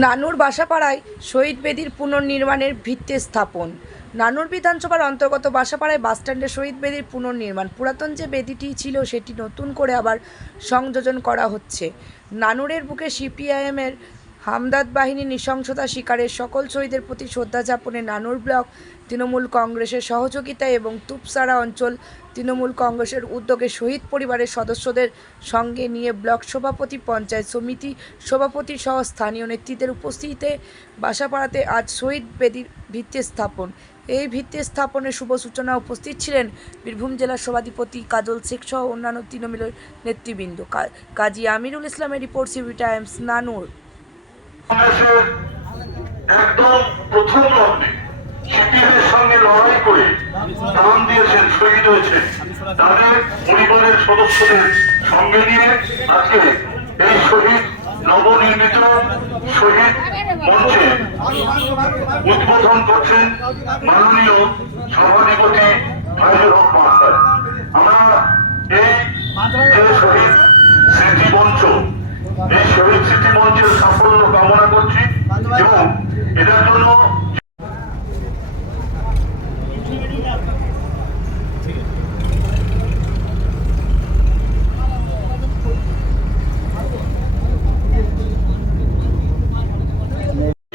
নানুর বাসাপাড়ায় শহীদ বেদির পুনর্নির্মাণের ভিত্তি স্থাপন। নানুর বিধানসভার অন্তর্গত বাসাপাড়ায় বাসস্ট্যান্ডে শহীদ বেদির পুনর্নির্মাণ। পুরাতন যে বেদিটি ছিল সেটি নতুন করে আবার সংযোজন করা হচ্ছে। নানুরের বুকে সিপিআইএমের হামদর্দ বাহিনী নৃশংসতা শিকারের সকল শহীদের প্রতি শ্রদ্ধা জ্ঞাপনে নানুর ব্লক তৃণমূল কংগ্রেসের সহযোগিতায় এবং তুপসারা অঞ্চল তৃণমূল কংগ্রেসের উদ্যোগে শহীদ পরিবারের সদস্যদের সঙ্গে নিয়ে ব্লক সভাপতি, পঞ্চায়েত সমিতি সভাপতি সহ স্থানীয় নেতৃত্বের উপস্থিতিতে বাসাপাড়াতে আজ শহীদ বেদির ভিত্তি স্থাপন। এই ভিত্তি স্থাপনের শুভ সূচনা উপস্থিত ছিলেন বীরভূম জেলার সভাধিপতি কাজল শেখ সহ অন্যান্য তৃণমূলের নেতৃবৃন্দ। কাজী আমিরুল ইসলামের রিপোর্ট, সিবি টাইমস, নানুর। একদম প্রথম লগ্নে সিপিএমের সঙ্গে লড়াই করে প্রাণ দিয়েছেন, শহীদ হয়েছেন, তাদের পরিবারের সদস্যদের সঙ্গে নিয়ে আজকে এই শহীদ নবনির্মিত শহীদ মঞ্চে উদ্বোধন করছেন মাননীয় সভাধিপতি ফাইজুল হক মাস্টার। আমরা এই যে শহীদ স্মৃতি মঞ্চ, এই শহীদ স্মৃতি মঞ্চের সাফল্য কামনা করছি এবং এটার জন্য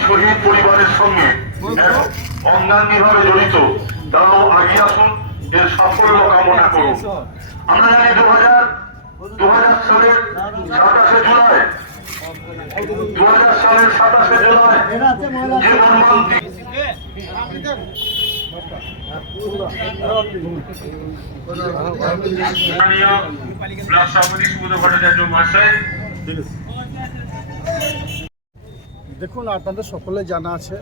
শহীদ পরিবারের সঙ্গে অঙ্গাঙ্গিভাবে জড়িত তারাও আগিয়ে আসুন, এর সাফল্য কামনা করুন। আমরা জানি 2000 সালের 27শে জুলাই যে মর্মান্তিক দেখুন, আপনাদের সকলে জানা আছে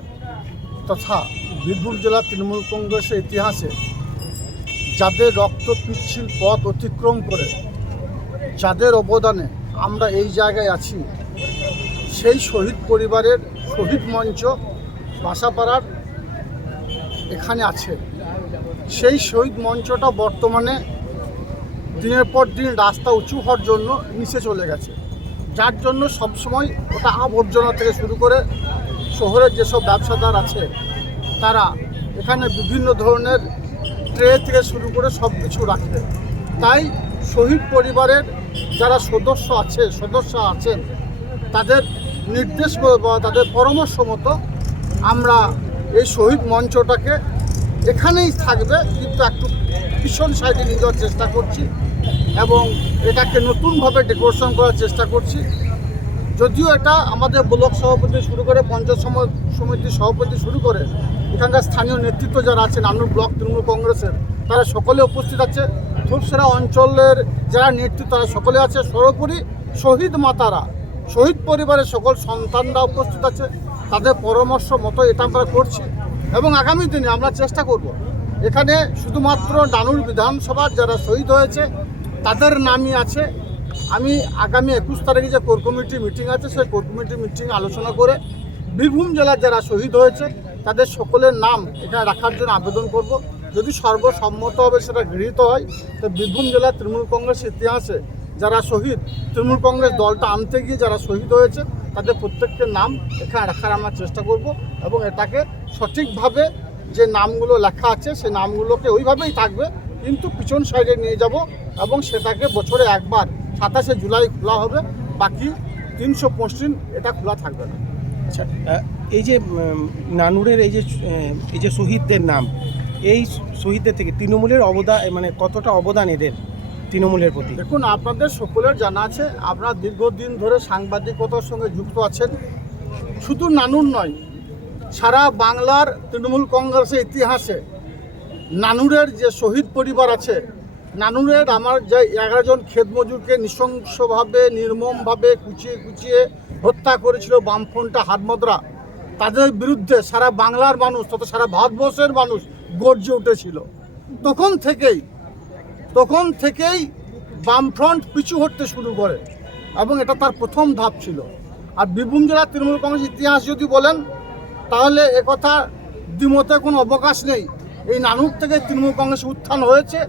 তথা বীরভূম জেলা তৃণমূল কংগ্রেসের ইতিহাসে যাদের রক্ত পিচ্ছিল পথ অতিক্রম করে, যাদের অবদানে আমরা এই জায়গায় আছি, সেই শহীদ পরিবারের শহীদ মঞ্চ বাসাপাড়ার এখানে আছে। সেই শহীদ মঞ্চটা বর্তমানে দিনের পর দিন রাস্তা উঁচু হওয়ার জন্য নিচে চলে গেছে, যার জন্য সবসময় ওটা আবর্জনা থেকে শুরু করে শহরের যেসব ব্যবসাদার আছে তারা এখানে বিভিন্ন ধরনের ট্রে থেকে শুরু করে সব কিছু রাখে। তাই শহীদ পরিবারের যারা সদস্য আছেন তাদের নির্দেশ বা তাদের পরামর্শ মতো আমরা এই শহীদ মঞ্চটাকে এখানেই থাকবে, কিন্তু একটু পিছন সাইডে নিয়ে যাওয়ার চেষ্টা করছি এবং এটাকে নতুনভাবে ডেকোরেশন করার চেষ্টা করছি। যদিও এটা আমাদের ব্লক সভাপতি শুরু করে পঞ্চায়েত সমিতির সভাপতি শুরু করে এখানকার স্থানীয় নেতৃত্ব যারা আছে নানুর ব্লক তৃণমূল কংগ্রেসের, তারা সকলে উপস্থিত আছে। তুপসারা অঞ্চলের যারা নেতৃত্ব তারা সকলে আছে। সর্বোপরি শহীদ মাতারা, শহীদ পরিবারের সকল সন্তানরা উপস্থিত আছে। তাদের পরামর্শ মতো এটা আমরা করছি এবং আগামী দিনে আমরা চেষ্টা করব এখানে শুধুমাত্র নানুর বিধানসভার যারা শহীদ হয়েছে তাদের নামই আছে। আমি আগামী 21 তারিখে যে কোর কমিটি মিটিং আছে, সেই কোর কমিটি মিটিং আলোচনা করে বীরভূম জেলার যারা শহীদ হয়েছে তাদের সকলের নাম এখানে রাখার জন্য আবেদন করব। যদি সর্বসম্মত হবে সেটা গৃহীত হয়, তো বীরভূম জেলার তৃণমূল কংগ্রেসের ইতিহাসে যারা শহীদ, তৃণমূল কংগ্রেস দলটা আনতে গিয়ে যারা শহীদ হয়েছে তাদের প্রত্যেকের নাম এখানে রাখার আমরা চেষ্টা করব এবং এটাকে সঠিকভাবে যে নামগুলো লেখা আছে সেই নামগুলোকে ওইভাবেই থাকবে, কিন্তু পিছন সাইডে নিয়ে যাব এবং সেটাকে বছরে একবার 27শে জুলাই খোলা হবে, বাকি 365 দিন এটা খোলা থাকবে না। আচ্ছা, এই যে নানুরের এই যে শহীদদের নাম, এই শহীদদের থেকে তৃণমূলের অবদান মানে কতটা অবদান এদের তৃণমূলের প্রতি? দেখুন, আপনাদের সকলের জানা আছে, আপনারা দীর্ঘদিন ধরে সাংবাদিকতার সঙ্গে যুক্ত আছেন। শুধু নানুর নয়, সারা বাংলার তৃণমূল কংগ্রেসের ইতিহাসে নানুরের যে শহীদ পরিবার আছে, নানুরের আমার যে 11 জন ক্ষেতমজুরকে নৃশংসভাবে নির্মমভাবে কুচিয়ে হত্যা করেছিল বামফ্রন্টটা হাতমদরা, তাদের বিরুদ্ধে সারা বাংলার মানুষ তথা সারা ভারতবর্ষের মানুষ গর্জে উঠেছিল। তখন থেকেই বামফ্রন্ট পিছু হটতে শুরু করে এবং এটা তার প্রথম ধাপ ছিল। আর বীরভূম জেলার তৃণমূল কংগ্রেস ইতিহাস যদি বলেন তাহলে একথা দ্বিমতে কোনো অবকাশ নেই। এই নানুর থেকে তৃণমূল কংগ্রেস উত্থান হয়েছে।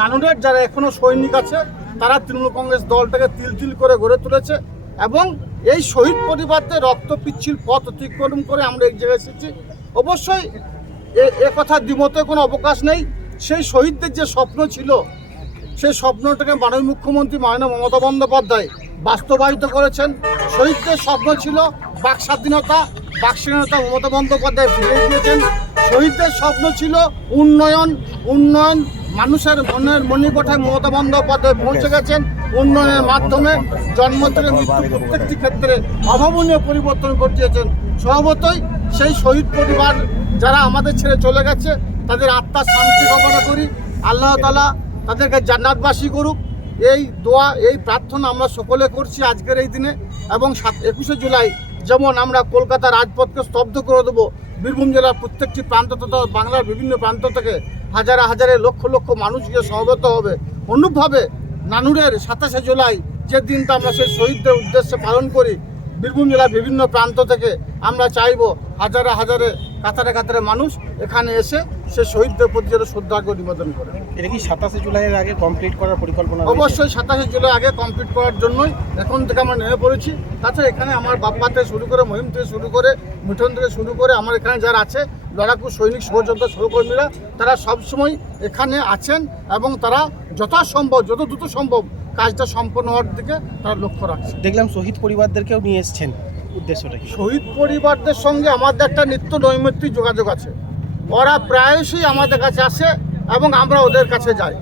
নানুরের যারা এখনও সৈনিক আছে তারা তৃণমূল কংগ্রেস দলটাকে তিল তিল করে গড়ে তুলেছে এবং এই শহীদ পরিবারদের রক্ত পিচ্ছিল পথ অতিক্রম করে আমরা এক জায়গায় এসেছি। অবশ্যই এ কথা দ্বিমতে কোনো অবকাশ নেই। সেই শহীদদের যে স্বপ্ন ছিল, সেই স্বপ্নটাকে মাননীয় মুখ্যমন্ত্রী মাননীয় মমতা বন্দ্যোপাধ্যায় বাস্তবায়িত করেছেন। শহীদদের স্বপ্ন ছিল বাক স্বাধীনতা, বাক স্বাধীনতা মমতা বন্দ্যোপাধ্যায় ফিরিয়ে দিয়েছেন। শহীদদের স্বপ্ন ছিল উন্নয়ন, মানুষের মনের মণিকোঠায় মমতা বন্দ্যোপাধ্যায় পৌঁছে গেছেন। উন্নয়নের মাধ্যমে জন্ম থেকে মৃত্যু প্রত্যেকটি ক্ষেত্রে অভাবনীয় পরিবর্তন ঘটিয়েছেন। স্বভাবতই সেই শহীদ পরিবার যারা আমাদের ছেড়ে চলে গেছে তাদের আত্মার শান্তি কামনা করি। আল্লাহ তাআলা তাদেরকে জান্নাতবাসী করুক, এই দোয়া এই প্রার্থনা আমরা সকলে করছি আজকের এই দিনে। এবং 21শে জুলাই যেমন আমরা কলকাতার রাজপথকে স্তব্ধ করে দেবো, বীরভূম জেলার প্রত্যেকটি প্রান্ত তথা বাংলার বিভিন্ন প্রান্ত থেকে হাজারে হাজারে লক্ষ লক্ষ মানুষ গিয়ে সমবেত হবে। অনুরূপভাবে নানুরের 27শে জুলাই যে দিনটা আমরা সেই শহীদদের উদ্দেশ্যে পালন করি, বীরভূম জেলার বিভিন্ন প্রান্ত থেকে আমরা চাইব হাজারে হাজারে কাতারে কাতারে মানুষ এখানে এসে সে শহীদদের প্রতি যেন শ্রদ্ধার্ঘ্য নিবেদন করে। এটা কি 27শে জুলাইয়ের আগে কমপ্লিট করার পরিকল্পনা রয়েছে? অবশ্যই 27শে জুলাই আগে কমপ্লিট করার জন্যই এখন থেকে আমরা নেমে পড়েছি। তাছাড়া এখানে আমার বাপ্পা থেকে শুরু করে মহিম থেকে শুরু করে মিঠন থেকে শুরু করে আমার এখানে যারা আছে লড়াকু সৈনিক সহযোদ্ধা সহকর্মীরা, তারা সবসময় এখানে আছেন এবং তারা যথাসম্ভব যত দ্রুত সম্ভব কাজটা সম্পন্ন হওয়ার দিকে তারা লক্ষ্য রাখছে। দেখলাম শহীদ পরিবারদেরকেও নিয়ে এসছেন, উদ্দেশ্যটা কি? শহীদ পরিবারদের সঙ্গে আমাদের একটা নিত্য নৈমিত্তিক যোগাযোগ আছে। ওরা প্রায়শই আমাদের কাছে আসে এবং আমরা ওদের কাছে যাই।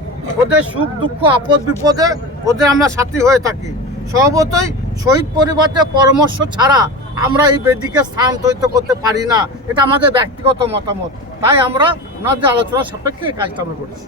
ওদের সুখ দুঃখ আপদ বিপদে ওদের আমরা সাথী হয়ে থাকি। স্বভাবতই শহীদ পরিবারদের পরামর্শ ছাড়া আমরা এই বেদিকে স্থানান্তরিত করতে পারি না, এটা আমাদের ব্যক্তিগত মতামত। তাই আমরা ওনাদের আলোচনা সাপেক্ষে এই কাজটা আমরা করছি।